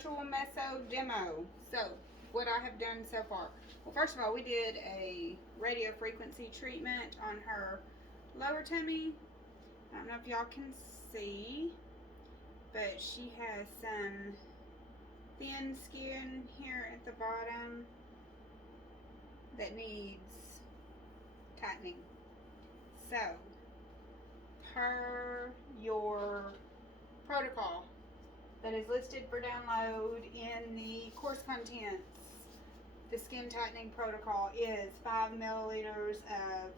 virtual Meso demo. So, what I have done so far. Well, first of all, we did a radio frequency treatment on her lower tummy. I don't know if y'all can see, but she has some thin skin here at the bottom that needs tightening. So, per your protocol that is listed for download in the course contents, the skin tightening protocol is 5 milliliters of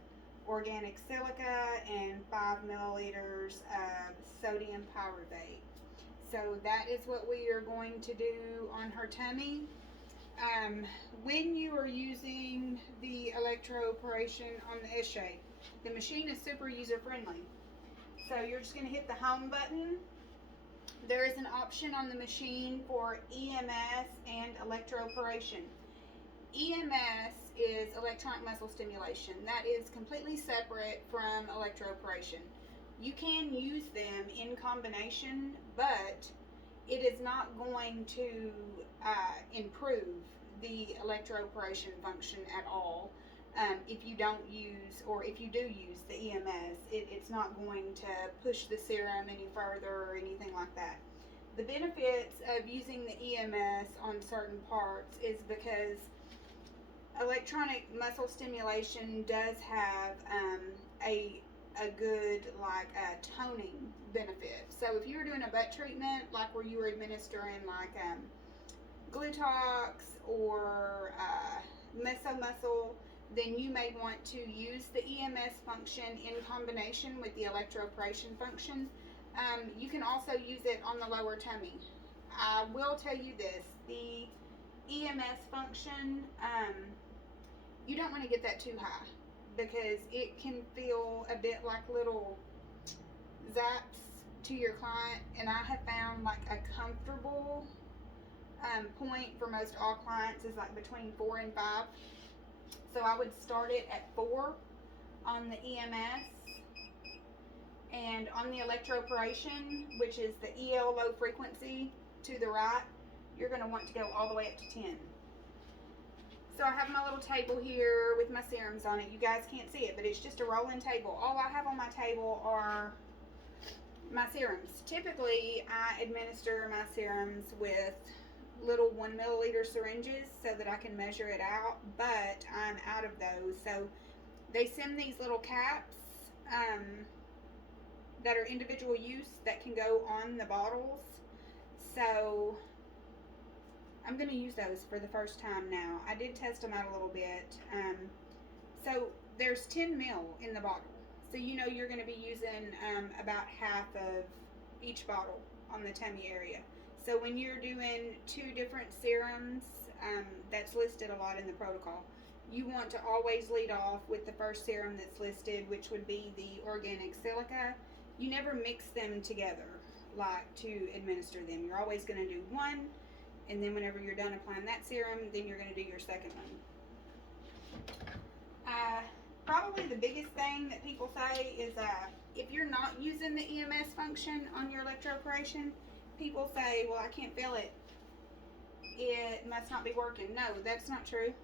organic silica and 5 milliliters of sodium pyruvate. So that is what we are going to do on her tummy. When you are using the electroporation on the S-shape, the machine is super user friendly. So you're just going to hit the home button. There is an option on the machine for EMS and electroporation. EMS is electronic muscle stimulation. That is completely separate from electroporation. You can use them in combination, but it is not going to improve the electroporation function at all. If you don't use, or if you do use the EMS, it's not going to push the serum any further or anything like that. The benefits of using the EMS on certain parts is because electronic muscle stimulation does have a good toning benefit. So if you were doing a butt treatment, like where you were administering like Glutox or Meso muscle, then you may want to use the EMS function in combination with the electroporation function. You can also use it on the lower tummy. I will tell you this, the EMS function, you don't want to get that too high because it can feel a bit like little zaps to your client, and I have found like a comfortable point for most all clients is like between 4 and 5. So I would start it at 4 on the EMS, and on the electroporation, which is the EL low frequency to the right, you're going to want to go all the way up to 10. So I have my little table here with my serums on it. You guys can't see it, but it's just a rolling table. All I have on my table are my serums. Typically, I administer my serums with little 1 milliliter syringes so that I can measure it out, but I'm out of those. So they send these little caps that are individual use that can go on the bottles. So I'm going to use those for the first time now. I did test them out a little bit. So there's 10 mil in the bottle. So you know you're going to be using about half of each bottle on the tummy area. So when you're doing 2 different serums, that's listed a lot in the protocol, you want to always lead off with the first serum that's listed, which would be the organic silica. You never mix them together like to administer them. You're always going to do one, and then whenever you're done applying that serum, then you're going to do your second one. Probably the biggest thing that people say is if you're not using the EMS function on your electroporation, people say, well, I can't feel it. It must not be working. No, that's not true.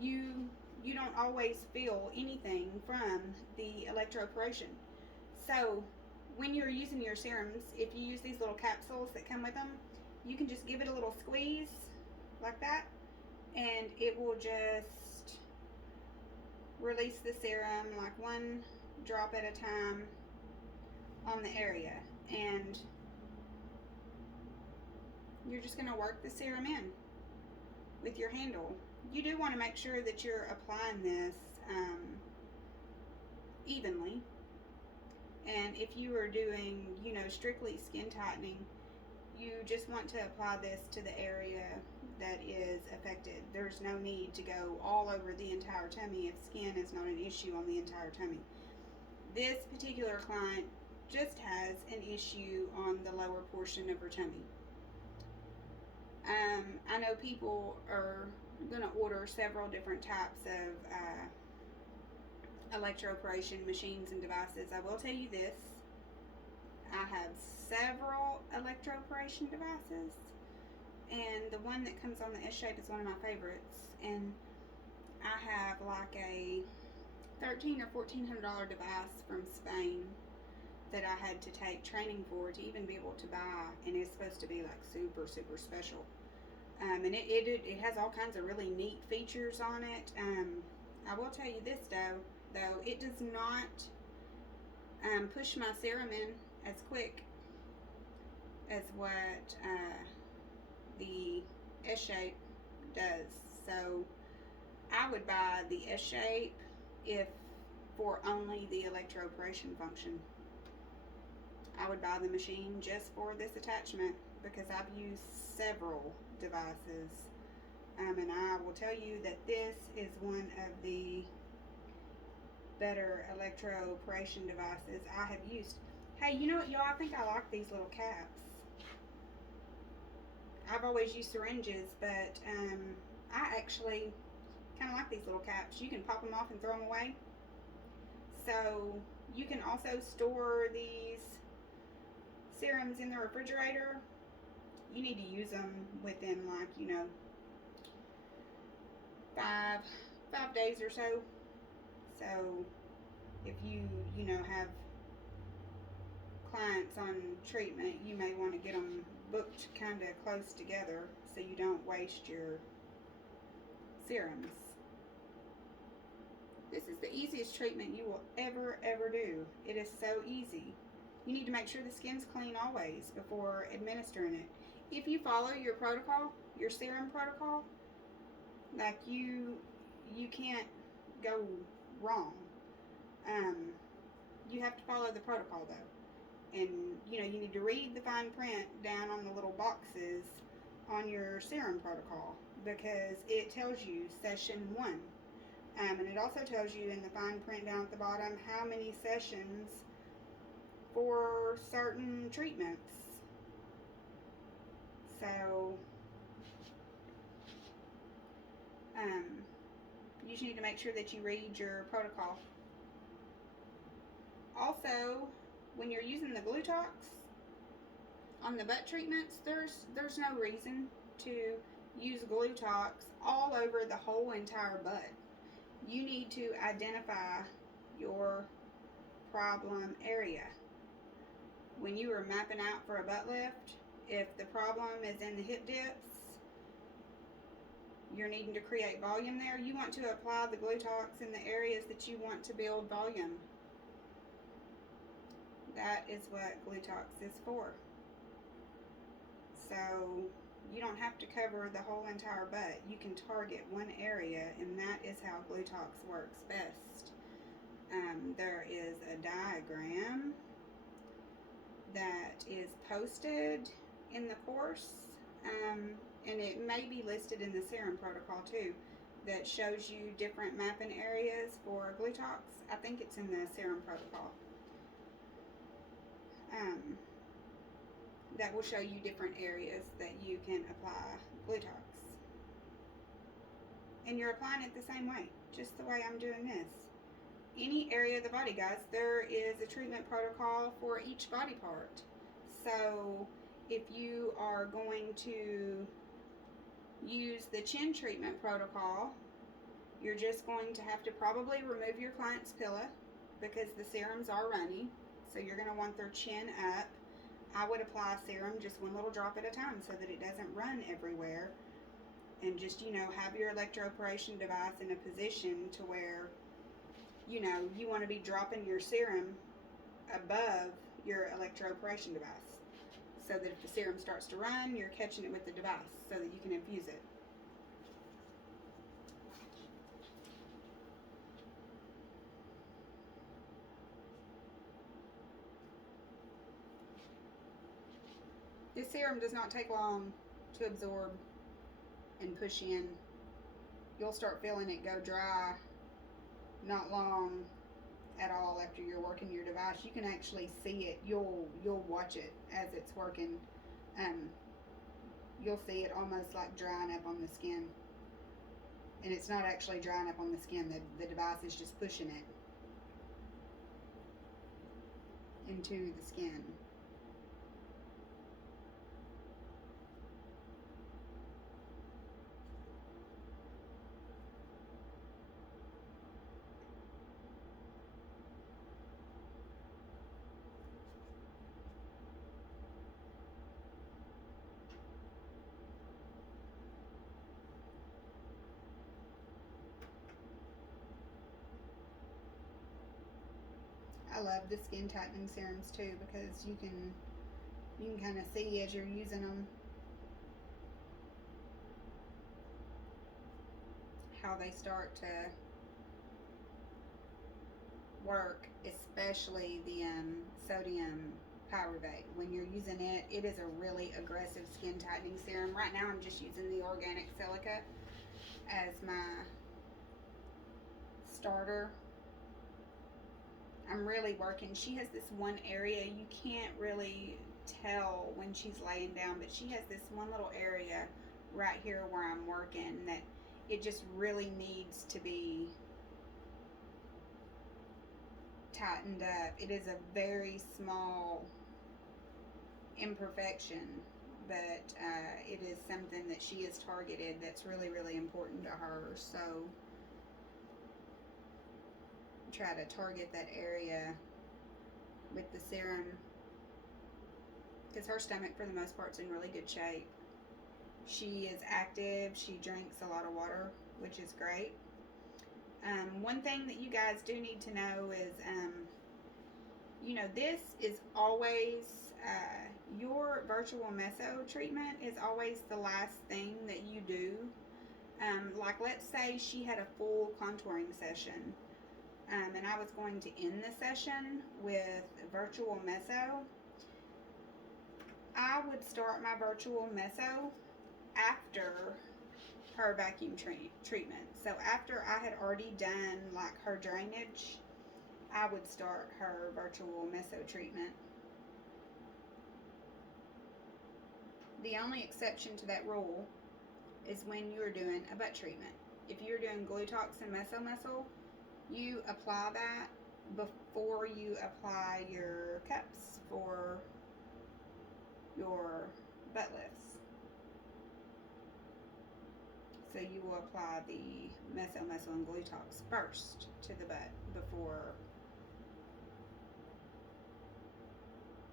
You don't always feel anything from the electroporation. So when you're using your serums, if you use these little capsules that come with them, you can just give it a little squeeze like that, and it will just release the serum like 1 drop at a time on the area, and you're just going to work the serum in with your handle. You do want to make sure that you're applying this evenly, and if you are doing, strictly skin tightening, you just want to apply this to the area that is affected. There's no need to go all over the entire tummy if skin is not an issue on the entire tummy. This particular client just has an issue on the lower portion of her tummy. I know people are going to order several different types of electroporation machines and devices. I will tell you this, I have several electroporation devices. And the one that comes on the S shape is one of my favorites. And I have like a $1,300 or $1,400 device from Spain that I had to take training for to even be able to buy, and it's supposed to be like super special. And it has all kinds of really neat features on it. I will tell you this though, it does not push my serum in as quick as what the S shape does. So I would buy the S shape if for only the electroporation function. I would buy the machine just for this attachment because I've used several devices, and I will tell you that this is one of the better electroporation devices I have used. Hey, you know what, y'all? I think I like these little caps. I've always used syringes, but I actually kind of like these little caps. You can pop them off and throw them away. So you can also store these serums in the refrigerator. You need to use them within, like, you know, five days or so. So if you know, have clients on treatment, you may want to get them booked kind of close together so you don't waste your serums. This is the easiest treatment you will ever do. It is so easy. You need to make sure the skin's clean always before administering it. If you follow your protocol, your serum protocol, like you can't go wrong. You have to follow the protocol though. And you know, you need to read the fine print down on the little boxes on your serum protocol because it tells you session 1. And it also tells you in the fine print down at the bottom how many sessions for certain treatments. So you just need to make sure that you read your protocol. Also, when you're using the Glutox on the butt treatments, there's no reason to use Glutox all over the whole entire butt. You need to identify your problem area. When you are mapping out for a butt lift, if the problem is in the hip dips, you're needing to create volume there, you want to apply the Glutox in the areas that you want to build volume. That is what Glutox is for. So you don't have to cover the whole entire butt. You can target one area, and that is how Glutox works best. There is a diagram that is posted in the course, and it may be listed in the serum protocol too, that shows you different mapping areas for Glutox. I think it's in the serum protocol. That will show you different areas that you can apply Glutox. And you're applying it the same way, just the way I'm doing this. Any area of the body, guys, there is a treatment protocol for each body part. So if you are going to use the chin treatment protocol, you're just going to have to probably remove your client's pillow because the serums are runny. So you're going to want their chin up. I would apply serum just one little drop at a time so that it doesn't run everywhere. And just, you know, have your electroporation device in a position to where, you know, you want to be dropping your serum above your electroporation device so that if the serum starts to run, you're catching it with the device so that you can infuse it. This serum does not take long to absorb and push in. You'll start feeling it go dry not long at all after you're working your device. You can actually see it. You'll watch it as it's working. You'll see it almost like drying up on the skin. And it's not actually drying up on the skin. The device is just pushing it into the skin. I love the skin tightening serums too, because you can kind of see as you're using them how they start to work, especially the sodium pyruvate. When you're using it, it is a really aggressive skin tightening serum. Right now I'm just using the organic silica as my starter. I'm really working. She has this one area, you can't really tell when she's laying down, but she has this one little area right here where I'm working that it just really needs to be tightened up. It is a very small imperfection, but it is something that she is targeted that's really, really important to her. So try to target that area with the serum, because her stomach for the most part is in really good shape. She is active, she drinks a lot of water, which is great. One thing that you guys do need to know is, you know, this is always, your virtual meso treatment is always the last thing that you do. Like let's say she had a full contouring session, and I was going to end the session with virtual meso. I would start my virtual meso after her vacuum treatment. So after I had already done like her drainage, I would start her virtual meso treatment. The only exception to that rule is when you're doing a butt treatment. If you're doing Glutox and Meso Muscle, you apply that before you apply your cups for your butt lifts. So you will apply the Meso Muscle and Glutox first to the butt before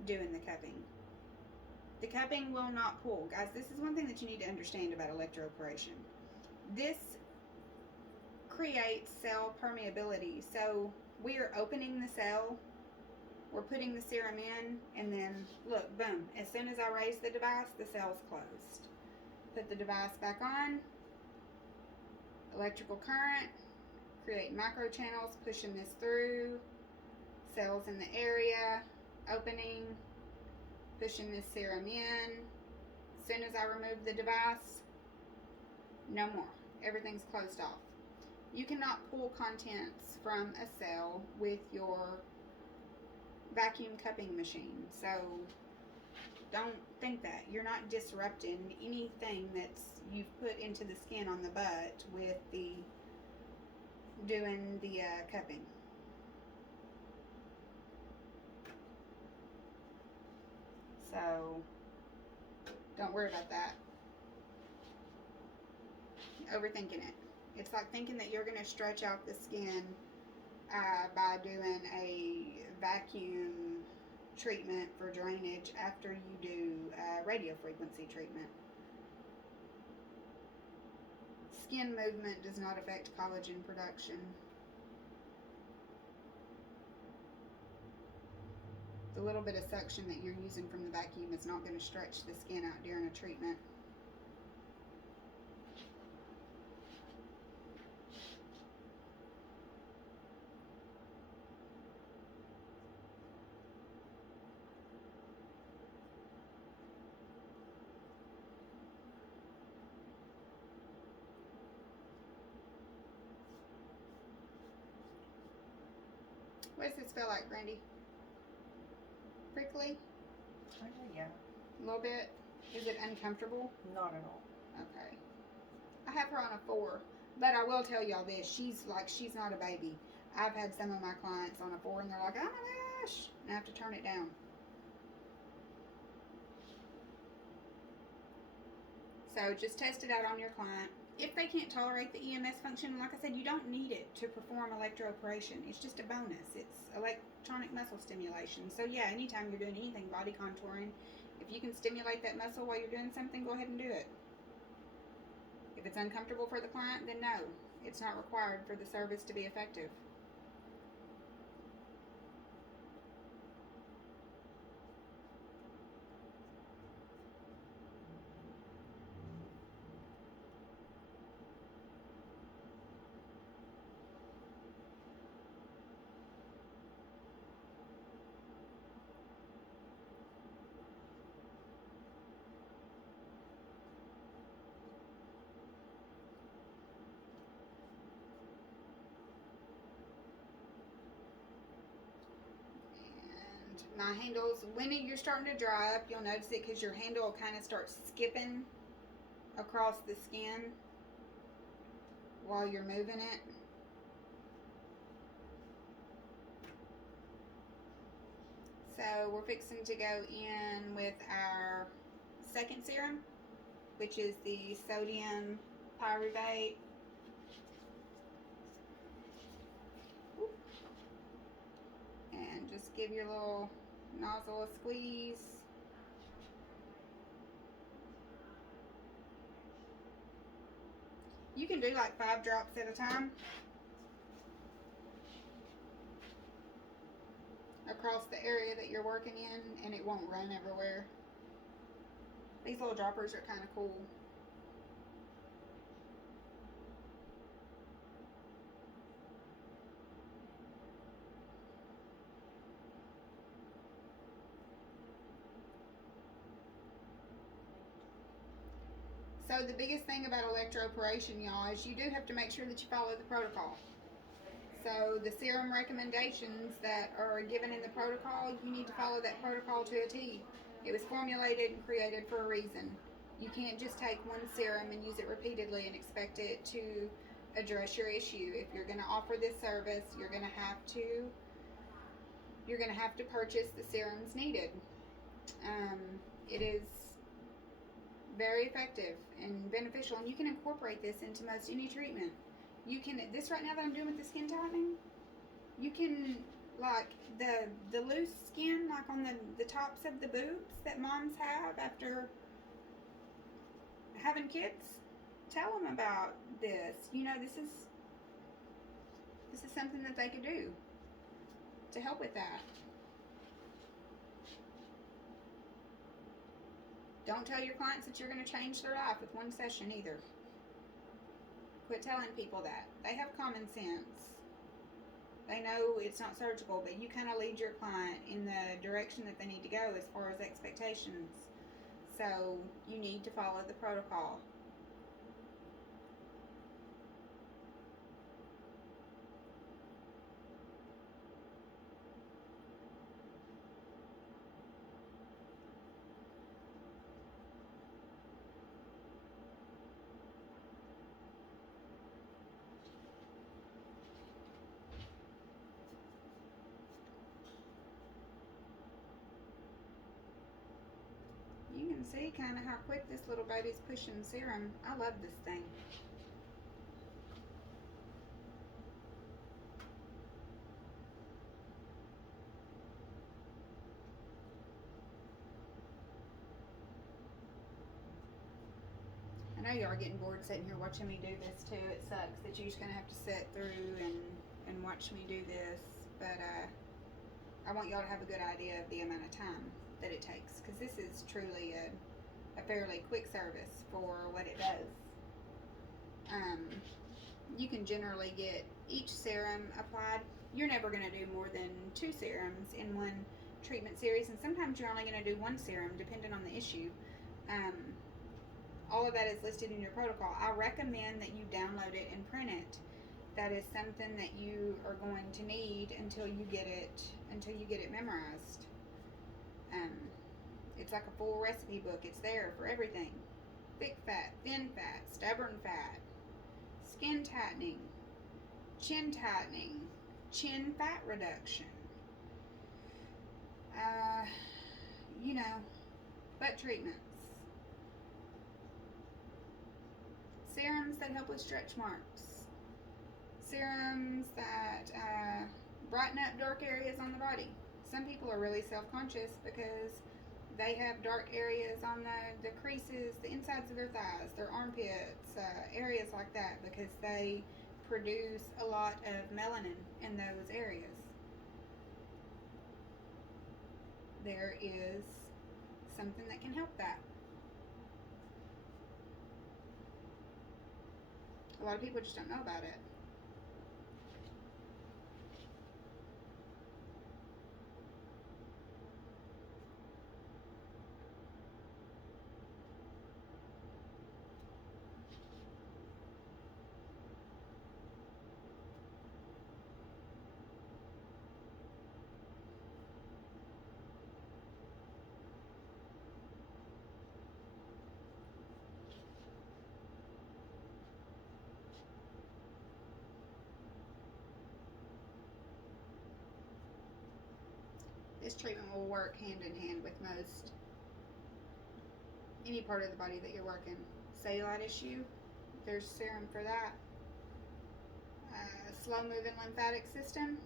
doing the cupping. The cupping will not pull. Guys, this is one thing that you need to understand about electroporation. This creates cell permeability. So we are opening the cell, we're putting the serum in, and then look, boom, as soon as I raise the device, the cell's closed. Put the device back on, electrical current, create microchannels, pushing this through, cells in the area, opening, pushing this serum in. As soon as I remove the device, no more. Everything's closed off. You cannot pull contents from a cell with your vacuum cupping machine. So don't think that. You're not disrupting anything that's you've put into the skin on the butt with the doing the cupping. So don't worry about that. Overthinking it. It's like thinking that you're going to stretch out the skin by doing a vacuum treatment for drainage after you do radio frequency treatment. Skin movement does not affect collagen production. The little bit of suction that you're using from the vacuum is not going to stretch the skin out during a treatment. What does this feel like, Brandy? Prickly? Yeah. A little bit? Is it uncomfortable? Not at all. Okay. I have her on a 4, but I will tell y'all this. She's not a baby. I've had some of my clients on a 4 and they're like, oh my gosh, and I have to turn it down. So just test it out on your client. If they can't tolerate the EMS function, like I said, you don't need it to perform electroporation. It's just a bonus. It's electronic muscle stimulation. So yeah, anytime you're doing anything body contouring, if you can stimulate that muscle while you're doing something, go ahead and do it. If it's uncomfortable for the client, then no. It's not required for the service to be effective. my handles, when you're starting to dry up, you'll notice it because your handle kind of starts skipping across the skin while you're moving it. So we're fixing to go in with our second serum, which is the sodium pyruvate. And just give your little nozzle a squeeze. You can do like 5 drops at a time across the area that you're working in, and it won't run everywhere. These little droppers are kind of cool. So the biggest thing about electroporation, y'all, is you do have to make sure that you follow the protocol. So the serum recommendations that are given in the protocol, you need to follow that protocol to a T. It was formulated and created for a reason. You can't just take one serum and use it repeatedly and expect it to address your issue. If you're going to offer this service, you're going to have to purchase the serums needed. It is very effective and beneficial, and you can incorporate this into most any treatment. You can, this right now that I'm doing with the skin tightening, you can, like the loose skin, like on the tops of the boobs that moms have after having kids, tell them about this. You know, this is something that they could do to help with that. Don't tell your clients that you're going to change their life with one session either. Quit telling people that. They have common sense. They know it's not surgical, but you kind of lead your client in the direction that they need to go as far as expectations. So you need to follow the protocol. You can see kind of how quick this little baby's pushing serum. I love this thing. I know y'all are getting bored sitting here watching me do this too. It sucks that you're just going to have to sit through and watch me do this. But I want y'all to have a good idea of the amount of time that it takes, because this is truly a fairly quick service for what it does. You can generally get each serum applied. You're never going to do more than 2 serums in one treatment series, and sometimes you're only going to do 1 serum depending on the issue. All of that is listed in your protocol. I recommend that you download it and print it. That is something that you are going to need until you get it memorized. It's like a full recipe book. It's there for everything. Thick fat, thin fat, stubborn fat, skin tightening, chin fat reduction, butt treatments, serums that help with stretch marks, serums that brighten up dark areas on the body. Some people are really self-conscious because they have dark areas on the creases, the insides of their thighs, their armpits, areas like that, because they produce a lot of melanin in those areas. There is something that can help that. A lot of people just don't know about it. this treatment will work hand in hand with any part of the body that you're working. Cellulite issue, there's serum for that. Slow moving lymphatic system,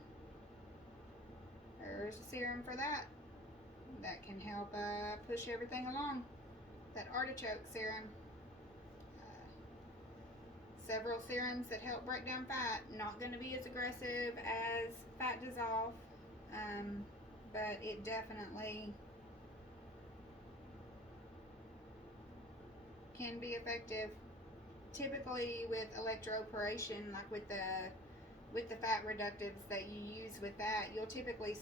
there's a serum for that. That can help push everything along. That artichoke serum. Several serums that help break down fat. Not going to be as aggressive as fat dissolve, but it definitely can be effective. Typically with electroporation, like with the fat reductives that you use with that, you'll typically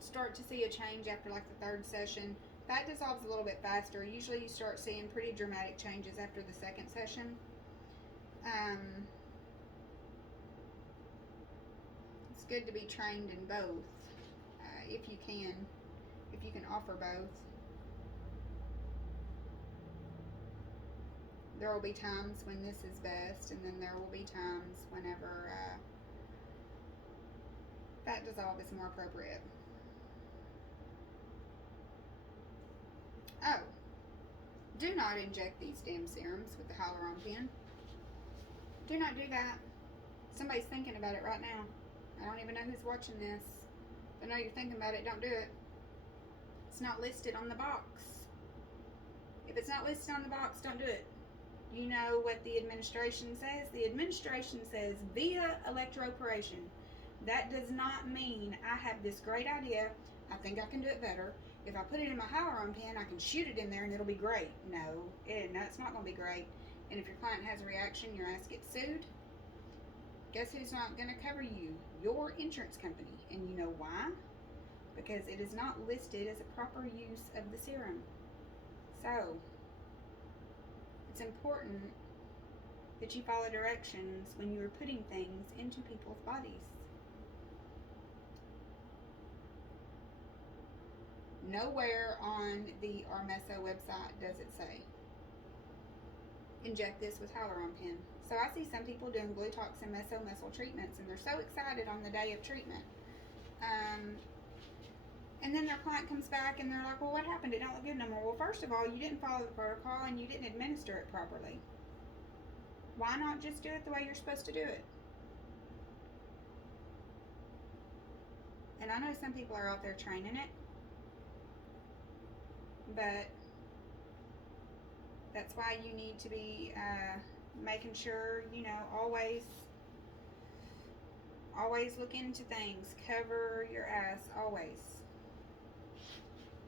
start to see a change after like the third session. Fat dissolves a little bit faster. Usually you start seeing pretty dramatic changes after the second session. It's good to be trained in both, if you can offer both. There will be times when this is best, and then there will be times whenever fat dissolve is more appropriate. Oh, do not inject these damn serums with the hyaluron pen. Do not do that. Somebody's thinking about it right now. I don't even know who's watching this. I know you're thinking about it. Don't do it. It's not listed on the box. If it's not listed on the box, don't do it. You know what the administration says? The administration says via electroporation. That does not mean I have this great idea. I think I can do it better. If I put it in my hyaluron pen, I can shoot it in there and it'll be great. No, it's not going to be great. And if your client has a reaction, your ass gets sued. Guess who's not going to cover you? Your insurance company. And you know why? Because it is not listed as a proper use of the serum. So, it's important that you follow directions when you are putting things into people's bodies. Nowhere on the Meso website does it say inject this with hyaluron pen. So I see some people doing Botox and Meso muscle treatments, and they're so excited on the day of treatment. And then their client comes back and they're like, well, what happened? It don't look good no more. Well, first of all, you didn't follow the protocol and you didn't administer it properly. Why not just do it the way you're supposed to do it? And I know some people are out there training it, but that's why you need to be making sure, always look into things. Cover your ass, always.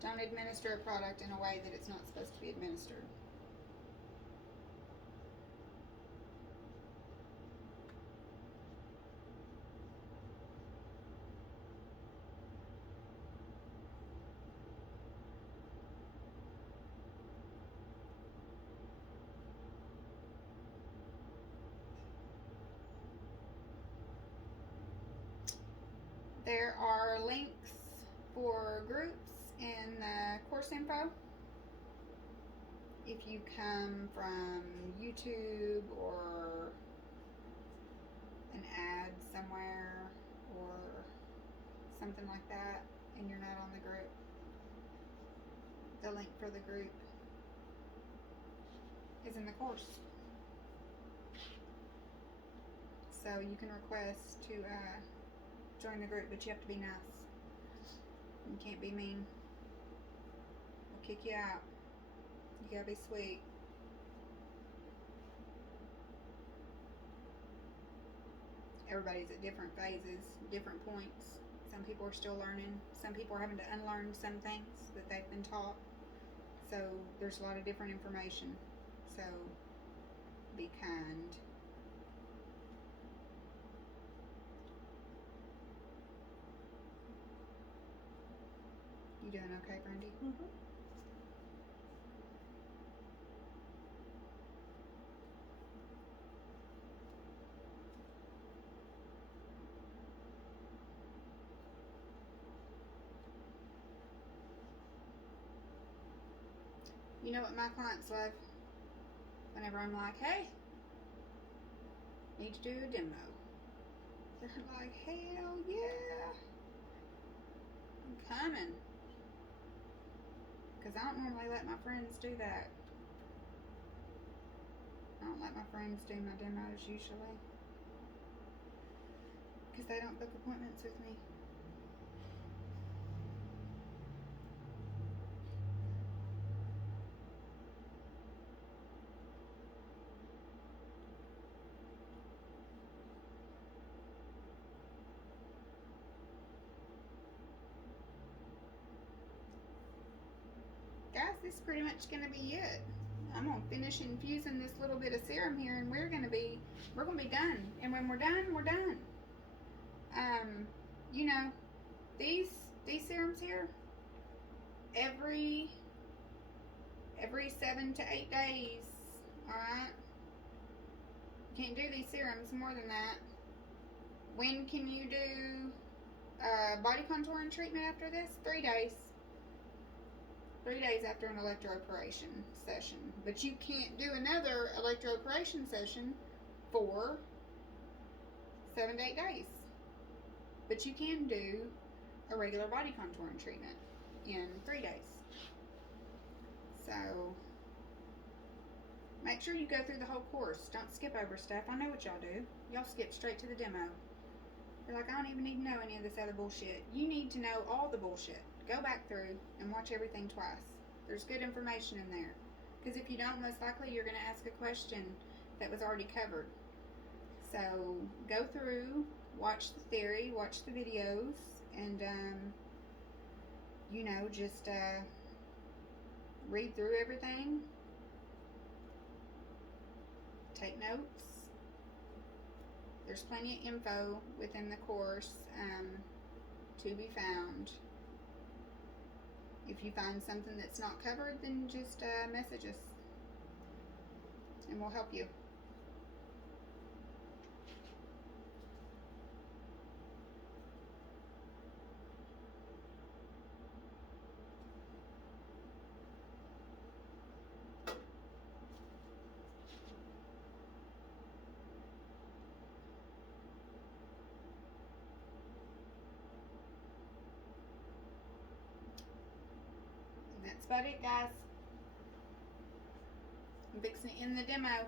Don't administer a product in a way that it's not supposed to be administered. There are links for groups in the course info. If you come from YouTube or an ad somewhere or something like that and you're not on the group, the link for the group is in the course. So you can request to join the group, but you have to be nice. You can't be mean. They'll kick you out. You gotta be sweet. Everybody's at different phases, different points. Some people are still learning. Some people are having to unlearn some things that they've been taught. So there's a lot of different information. So be kind. You doing okay, Brandy? Mm-hmm. You know what my clients love? Whenever I'm like, hey, need to do a demo. They're like, hell yeah. I'm coming. Because I don't normally let my friends do that. I don't let my friends do my demos usually. Because they don't book appointments with me. Guys, this is pretty much going to be it. I'm going to finish infusing this little bit of serum here, and we're going to be done. And when we're done, we're done. You know, these serums here, every 7 to 8 days, alright? Can't do these serums more than that. When can you do body contouring treatment after this? 3 days. 3 days after an electroporation session. But you can't do another electroporation session for 7 to 8 days. But you can do a regular body contouring treatment in 3 days. So make sure you go through the whole course. Don't skip over stuff. I know what y'all do. Y'all skip straight to the demo. You're like, I don't even need to know any of this other bullshit. You need to know all the bullshit. Go back through and watch everything twice. There's good information in there. Because if you don't, most likely you're going to ask a question that was already covered. So go through, watch the theory, watch the videos, and you know, just read through everything. Take notes. There's plenty of info within the course to be found. If you find something that's not covered, then just message us and we'll help you. That's about it, guys. I'm fixing to end the demo.